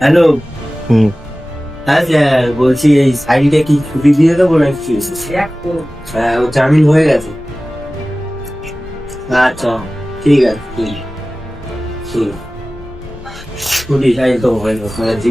Hello. হুম। হ্যাঁ sir, বলছি এই সাইডে কি ছুটি দিয়ে দেবো নাকি? হ্যাঁ, ও জামিন হয়ে গেছে। আচ্ছা, ঠিক আছে, ঠিক আছে, ঠিক আছে। ছুটি চাই তো হয়ে গেছে।